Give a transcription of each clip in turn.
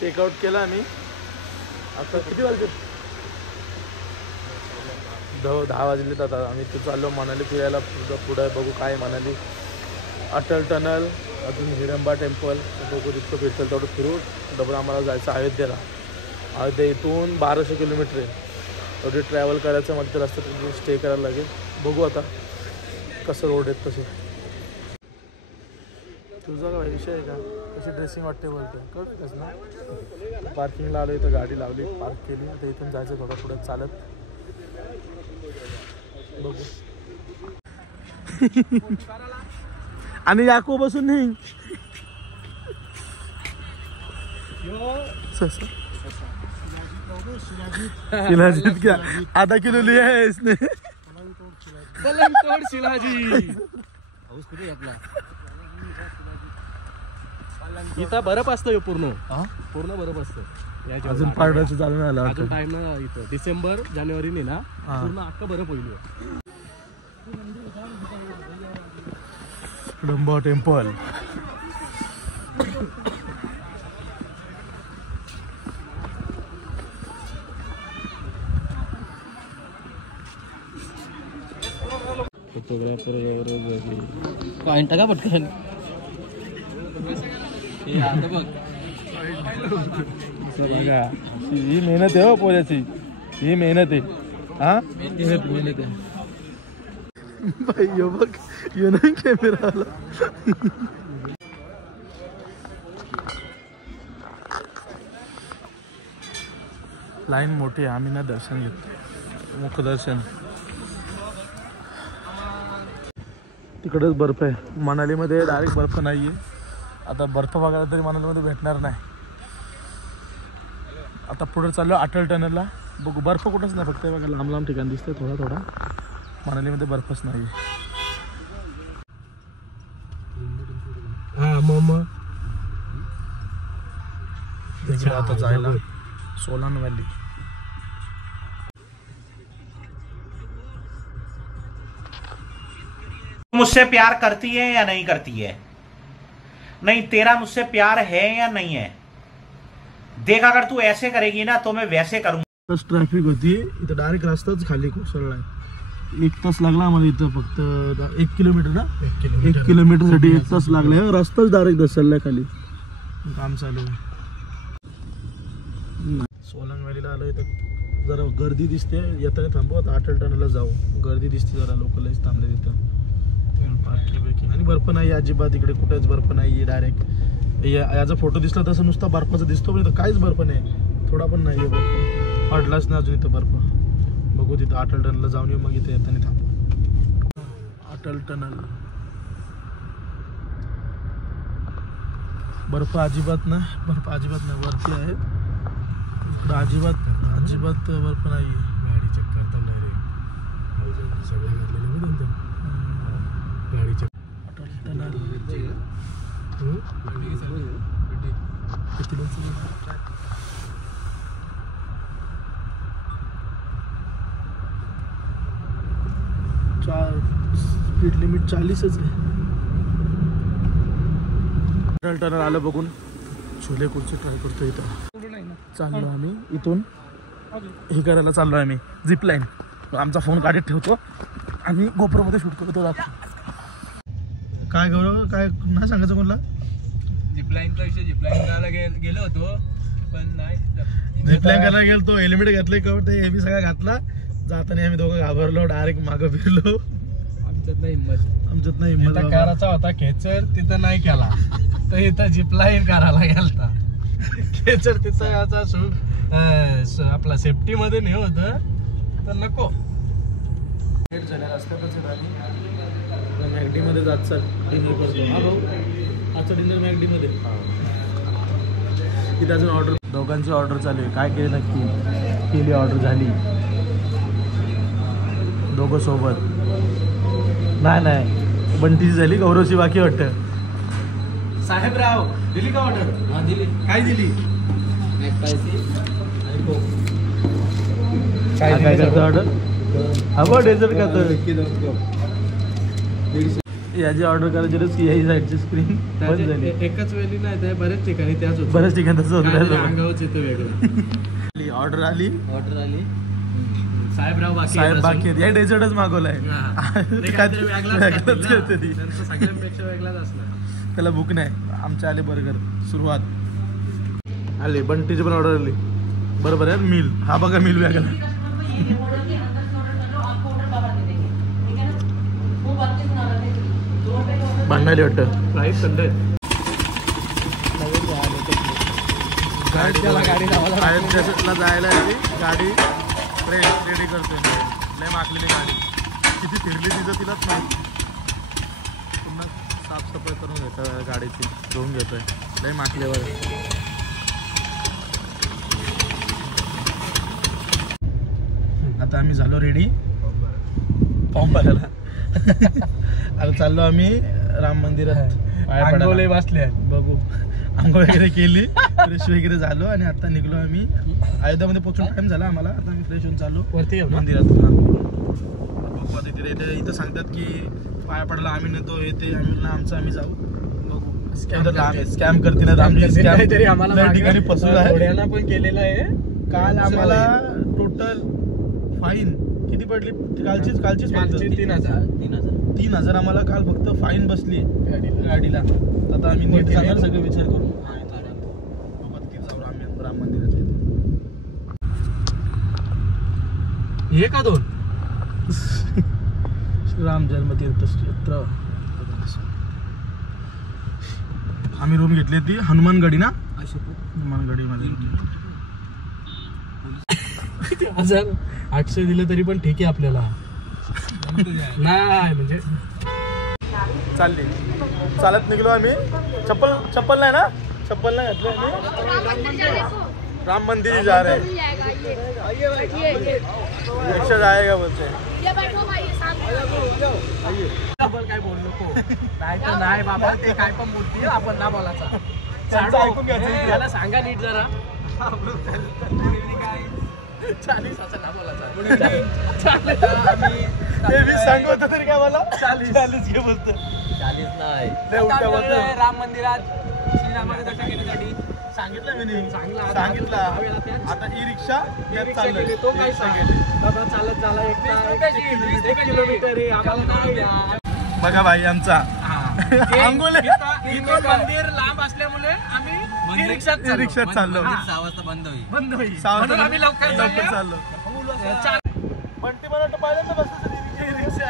Checkout केला आम्ही. आता किती वाजले? 10 वाजलेत. आता आम्ही तो चाललो मनाली फिरायला. पुढं बघू काय मनाली. अटल टनल, अजून हिडंबा टेम्पल बघू. तितकं फिरतं तेवढं फिरू. डबल आम्हाला जायचं अयोध्येला. अयोध्या इथून 1200 किलोमीटर आहे. एवढी ट्रॅव्हल करायचं म्हणजे तर रस्त्यात स्टे करायला लागेल. बघू आता कसं रोड आहेत तसे. तुझा काय विषय आहे का? कशी ड्रेसिंग वाटते बोलते कळतच ना. पार्किंगला आलो इथं गाडी लावली, पार्क केली. आता इथून जायचं थोडं पुढं चालत. बघू. आणि याको बसून नाही शिलाजीत क्या आधा किलो लिया है इसने. शिलाजी इथं बर्फ असतं पूर्ण बर्फ असतं. अजून पाडण्याचं चालू नाही आलं अजून टाइम ना. इथं डिसेंबर जानेवारी ना पूर्ण अख्खा बर्फ होईल. हिडंबा टेम्पल. फोटोग्राफर पॉइंट का पटकन बघा. ही मेहनत आहे हो पोऱ्याची. ही मेहनत आहे. हा मेहनत आहे भाई. यो बघ यो नाही कॅमेरा आला. लाईन मोठी आहे. आम्ही ना दर्शन घेतो, मुखदर्शन. तिकडेच बर्फ आहे. मनालीमध्ये डायरेक्ट बर्फ नाही आहे. आता बर्फ बघायला तरी मनालीमध्ये भेटणार नाही. आता पुढे चाललो अटल टनलला. बघू बर्फ कुठंच नाही, फक्त बघा लांब लांब ठिकाण दिसते थोडा थोडा. मनालीमध्ये बर्फच नाही. आता जायला सोलान व्हॅली. मुझसे प्यार करती है या नहीं करती है? नहीं, तेरा मुझसे प्यार है या नहीं है? देख, अगर तू ऐसे करेगी ना तो मैं वैसे करूंगा. ट्रॅफिक होती इथं. डायरेक्ट रस्ताच खाली कोसळला आहे. 1 तास लागला आम्हाला इथं. फक्त 1 किलोमीटर ना. 1 किलोमीटर साठी 1 तास लागला. रस्ताच डायरेक्ट घसरलाय खाली. काम चालू आहे. सोलांग व्हॅलीला आलो. इथं जरा गर्दी दिसते. येताना थांबू. आता अटल टनलला जाऊ. गर्दी दिसते जरा. लोकलच थांबले तिथं. पार्किंग आणि बर्फ नाही अजिबात. इकडे कुठेच बर्फ नाही. डायरेक्ट याचा फोटो दिसला तसं नुसता बर्फाचा दिसतो, पण इथं काहीच बर्फ नाही. थोडा पण नाही आहे बर्फ. पडलाच नाही अजून इथं बर्फ. बघू तिथं अटल टनलला जाऊन येऊ. मग इथे येताना थांबू. अटल टनल. बर्फ अजिबात नाही. बर्फ अजिबात नाही. वरती आहे इकडं. अजिबात बर्फ नाही. गाडी चेक करता डायरेक्ट सगळ्या घातलेल्या गाडी चेक. अटल टनल किती 4 स्पीड लिमिट 40च आहे. अटल टनल आलं बघून. छोले कुलचे ट्राय करतो. इथं चाललो आम्ही. इथून हे करायला चाललो आम्ही झिप लाईन. आमचा फोन गाडीत ठेवतो आणि गोप्रोमध्ये शूट करतो. दाखव काय गौरव काय नाही सांगायचं कोणला. झिपलाईनचा विषय. झिपलाईन करायला गेलो होतो पण नाही. झिपलाईन करायला गेलो तो. हेल्मेट घातले का ते हे बी सगळा घातला. जाताना आम्ही दोघं घाबरलो. डायरेक्ट मागं फिरलो. आमच्यात नाही हिंमत करायचा होता. खेचर तिथं नाही केला तर इथं झिपलाईन करायला गेलता. खेचर तिथं याचा आपला सेफ्टी मध्ये नाही होत तर नको. लेट झाल्या रस्त्यातच मॅगडी मध्ये जात सर डिनर करतो. हा भाऊ आजचा डिनर मॅगडी मध्ये. तिथे अजून ऑर्डर. दोघांची ऑर्डर चालू आहे. काय केली नक्की केली ऑर्डर झाली. दोघं सोबत नाही. बंटीची झाली. गौरवची बाकी वाटतं. साहेबराव दिली का ऑर्डर? हा दिली. काय दिली? काय करतो ऑर्डर? हा बघ डेझर्ट करतो. याची ऑर्डर करायची रे CI साईडची स्क्रीन बंद झाली. एकच वेळी नाही ते बरेच ठिकाणी त्याच होतं. बऱ्याच ठिकाणी तसं होतं. अंगावच येतं वेगळं. ऑर्डर आली साहेबराव बाकी साहेब बाकी आहेत. या डेझर्टच मागवलाय. सगळ्यांपेक्षा वेगळाच असणार. त्याला भूक नाही. आमच्या आले बर्गर सुरुवात आली. बंटीची पण ऑर्डर आली. बरोबर आहे. मिल हा बघा मिल वेगळा भांडायला वाटतं. प्राईस संडे डेझर्टला जायला आली गाडी रेडी करतोय. लय माकलेली गाडी किती फिरली तिचं तिलाच माहिती. पुन्हा साफसफाई करून घेतोय गाडीची. धुवून घेतोय. लय माकल्यावर. आता आम्ही झालो रेडी फॉर्म भरायला. आता चाललो आम्ही राम मंदिरात पाया पडायला. बसले बघू. आंघोळ वगैरे केली. फ्रेश वगैरे झालो आणि आता निघलो आम्ही. अयोध्यामध्ये पोहोचून टाइम झाला आम्हाला. आता आम्ही फ्रेश होऊन चाललो वरती मंदिरात. बघू आता तिथे इथं सांगतात की पाया पडायला आम्ही नेतो येते. आम्ही आमचं आम्ही जाऊ. बघू स्कॅम करते ना तरी आम्हाला ठिकाणी फसवलं आहे. पण केलेलं आहे. काल आम्हाला टोटल फाईन किती पडली? कालचीच 3,000 आम्हाला काल फक्त फाईन बसली गाडीला. आता आम्ही नीट जाणार सगळे विचार करू. किती जाऊ राम मंदिराच्या हे का 2 श्रीराम जन्मतीर्थक्षेत्र. आम्ही रूम घेतली ती हनुमानगडी ना. हनुमानगडी मध्ये 800 दिलं तरी पण ठीक आहे आपल्याला. नाही म्हणजे चालली चालत निघलो आम्ही. चप्पल नाही ना. चप्पल नाही घातली आम्ही. राम मंदिर जा रहे. रिक्षा जाएगा बोलते. काय बोल नको. नाही बाबा ते काय पण बोलतील आपण ना बोलायचा. ऐकून घ्यायचं. त्याला सांगा नीट जरा. 40 असं ना बोलायचा. सांगत तरी काय मला 40 घे बोलतो. 40 नाही. राम मंदिरात श्रीरामाचे दर्शन घेण्यासाठी सांगितलं मी सांगितलं. आता ई रिक्षा तो काय सांगेल बाबा चालत झाला 1 किलोमीटर आहे आम्हाला. बघा भाई आमचा अंगोले मंदिर लांब असल्यामुळे आम्ही रिक्षात चाललो. 6 वाजता बंद होईल. म्हणून आम्ही लवकर चाललो. बंटी मला पहिल्यांदा बसलं रिक्षा.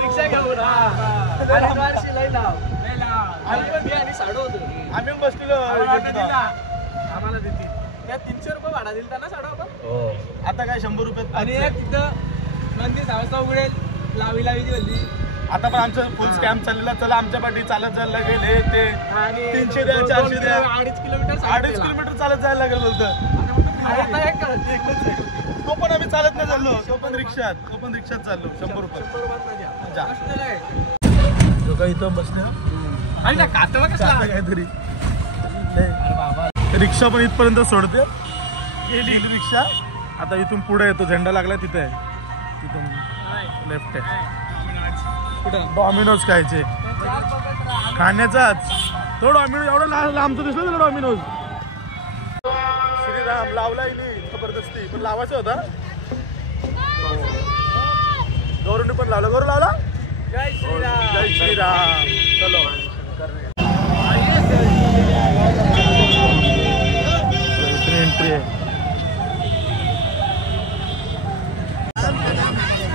रिक्षा घेऊन आम्ही बसलेलो. आम्हाला देतील. त्या 300 रुपये भाडा दिलता ना साडा आपण. आता काय 100 रुपये. आणि तिथं मंदिर 6 वाजता उघडेल. लावी बोलली. आता पण आमचं फुल स्कॅम चाललेला. चला आमच्या पाठी चालत जायला लागेल. हे ते 300 द्या 400 द्या. 2.5 किलोमीटर चालत जायला लागेल बोलतं. तो पण आम्ही चालत नाही चाललो. तो पण रिक्षात चाललो. 100 रुपये इथं बसले काहीतरी. रिक्षा पण इथपर्यंत सोडते. गेली रिक्षा. आता इथून पुढे येतो. झेंडा लागला तिथे. तिथून लेफ्ट आहे. डॉमिनोज खायचे. खाण्याचाच तो डॉमिनोज एवढा लांबचं दिसलं ना. डॉमिनोज श्रीराम लावला जबरदस्ती पण लावायचा होता. गौरवने पण लावला. गौरव लावला. जय श्रीराम. चलो एंट्री आहे.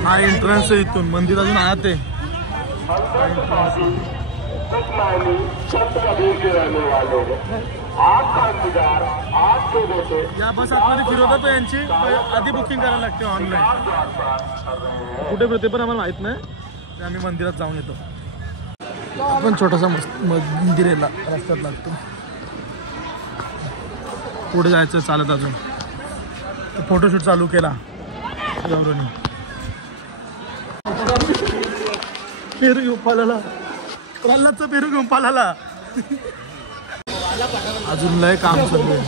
हा एंट्रन्स आहे. इथून मंदिर अजून आत आहे. या बस आतमध्ये फिरवतात यांची आधी बुकिंग करायला लागते ऑनलाईन. कुठे फिरते पण आम्हाला माहित नाही. आम्ही मंदिरात जाऊन येतो. आपण छोटासा मंदिर आहे रस्त्यात लागतो. पुढे जायचं चालत अजून. फोटोशूट चालू केला गौरवने. पेरू घेऊन पालाला. प्रल्हादचा पेरू घेऊन पालाला. अजून लय काम चालू आहे.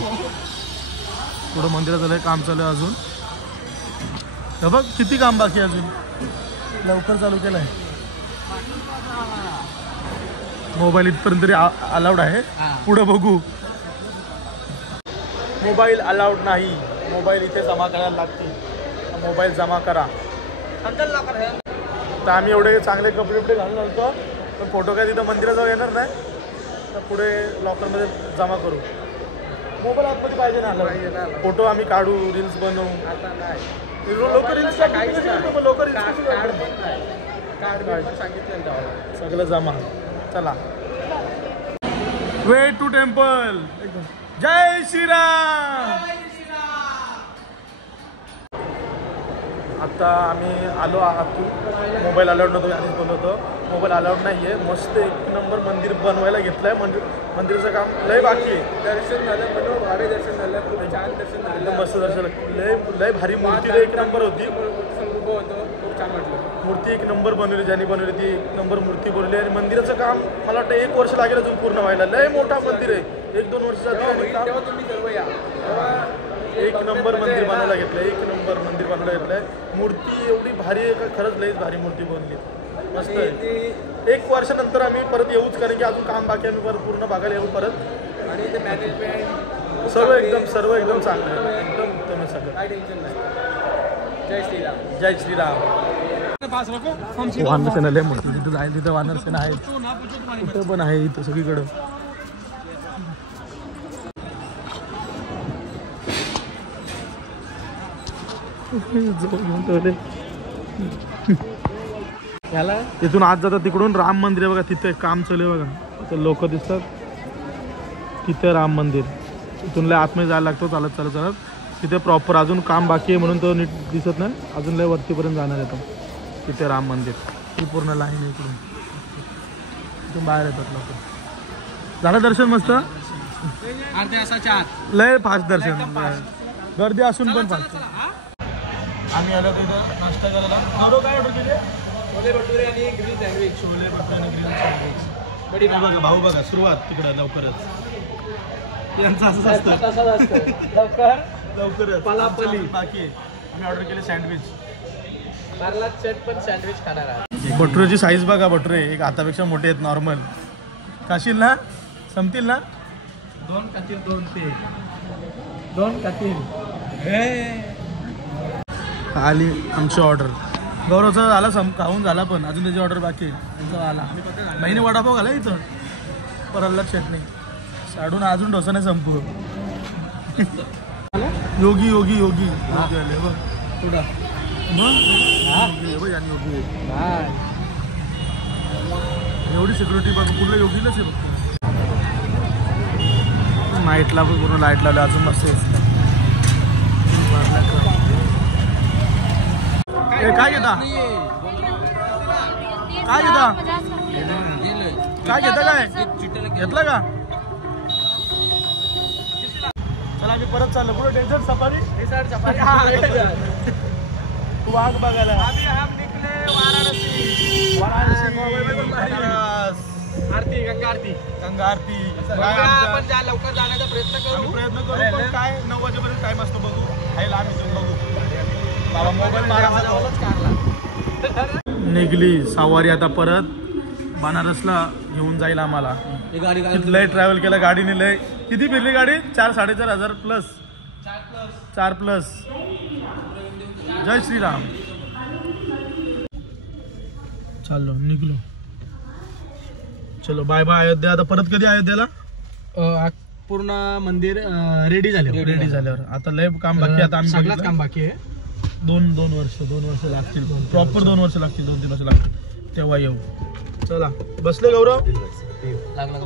पुढं मंदिराचं लय काम चालू आहे अजून. हे बघ किती काम बाकी आहे अजून, लवकर चालू केलंय. मोबाईल इथपर्यंत तरी अलाउड आहे, पुढे बघू. मोबाईल अलाउड नाही, मोबाईल इथे जमा करायला लागतील. मोबाईल जमा करा. तर आम्ही एवढे चांगले कपडे बिपडे घालून आलतो, पण फोटो काय तिथं मंदिराजवळ येणार नाही, तर पुढे लॉकरमध्ये जमा करू. मोबाईल आतमध्ये पाहिजे ना, फोटो आम्ही काढू, रील्स बनवू. लोक रील्स लोक सगळं जमा. चला, वे टू टेम्पल. जय श्रीराम. आता आम्ही आलो आतून. मोबाईल अलाउड नव्हतो, आधीच बोललो होतो मोबाईल अलाउड नाही आहे. मस्त एक नंबर मंदिर बनवायला घेतलं आहे. मंदिराचं काम लय बाकी आहे. दर्शन झालं, भारी दर्शन झालं, खूप छान दर्शन झालं, मस्त दर्शन. लय भारी मूर्ती एक नंबर होती. खूप छान वाटलं. मूर्ती एक नंबर बनवली, ज्यांनी बनवली ती एक नंबर मूर्ती बनवली. आणि मंदिराचं काम मला वाटतं 1 वर्ष लागेल अजून पूर्ण व्हायला. लय मोठा मंदिर आहे, 1-2 वर्षाचं तुम्ही सर्व या. एक नंबर मंदिर बनवायला घेतलं, एक नंबर मंदिर बनवायला घेतलंय. मूर्ती एवढी भारी आहे का, खरंच लयच भारी मूर्ती बनली, मस्त आहे. 1 वर्षानंतर आम्ही परत येऊच, कारण की अजून काम बाकी, आम्ही परत पूर्ण बघायला येऊ परत. आणि ते मॅनेजमेंट सर्व एकदम चांगलं आहे, एकदम उत्तम आहे सगळं. काय टेन्शन नाही. जय श्रीराम. जय श्रीराम. वानरसेना लय मोठी तिथं आहे, तिथं वानरसेना आहे, कुठं पण आहे इथं सगळीकडं. इथून आज जातात तिकडून राम मंदिर आहे बघा, तिथे काम चालू आहे बघा. तर लोक दिसतात तिथे राम मंदिर. इथून लय आतमध्ये जायला लागतो चालत. तिथे प्रॉपर अजून काम बाकी आहे म्हणून तो नीट दिसत नाही. अजून लय वरतीपर्यंत जाणार आहे तो. तिथे राम मंदिर, ही पूर्ण लाईन आहे इकडून. इथून बाहेर येतात लोक. झालं दर्शन मस्त, लय फास्ट दर्शन, गर्दी असून पण फास्ट. आम्ही आलो तिथं नाश्ता करायला. गौरव काय ऑर्डर केले? छोले भटुरे आणि ग्रिल सँडविच. छोले भटुरे आणि ग्रिल सँडविच. बघा भाऊ, बघा सुरुवात तिकडं लवकरच. यांचं असंच असतं, लवकरच पलापली बाकी. आम्ही ऑर्डर केले सँडविच. पार्लात चट पण सँडविच खाणार आहे. भटुरेची साईज बघा, भटुरे एक हातापेक्षा मोठे आहेत नॉर्मल. खाशील ना? संपतील ना? 2 खातील, 2 खातील. आली आमची ऑर्डर. गौरवचा झाला खाऊन झाला, पण अजून त्याची ऑर्डर बाकी आहे. त्यांचा आला. बहिणी वडापाव घाला इथं, परल्ला चटणी साडून अजून डोसा नाही संपू. योगी योगी योगी आले बघ थोडा. एवढी सिक्युरिटी बघ, पूर्ण योगीलाच आहे बघ. नाईटला पण पूर्ण लाईट लावले, अजून मस्त आहे. काय घेता, काय घेता, काय घेता, काय घेतलं का? चला आम्ही परत चाललो. पुढे डेझर्ट सफारी. वाघ बघायला. आरती, गंगा आरती, गंगा आरती. आपण लवकर जाण्याचा प्रयत्न करू. पण काय 9 वाजेपर्यंत टाइम असतो, बघू. खायला आम्ही बघू. बाबा मोबाईल निघली सवारी आता परत बनारसला घेऊन जाईल आम्हाला. लय ट्रॅव्हल केलं गाडीने. लय किती फिरली गाडी? 4-4.5 हजार प्लस. 4+. जय श्रीराम. चाललो, निघलो. चलो बाय बाय अयोध्या. आता परत कधी अयोध्याला? पूर्ण मंदिर रेडी झाल्यावर. आता लय काम बाकी. आता आम्ही काम बाकी आहे. 2 वर्ष लागतील. प्रॉपर 2 वर्ष लागतील, 2-3 वर्ष लागतील, तेव्हा येऊ. चला बसले गौरव. लागला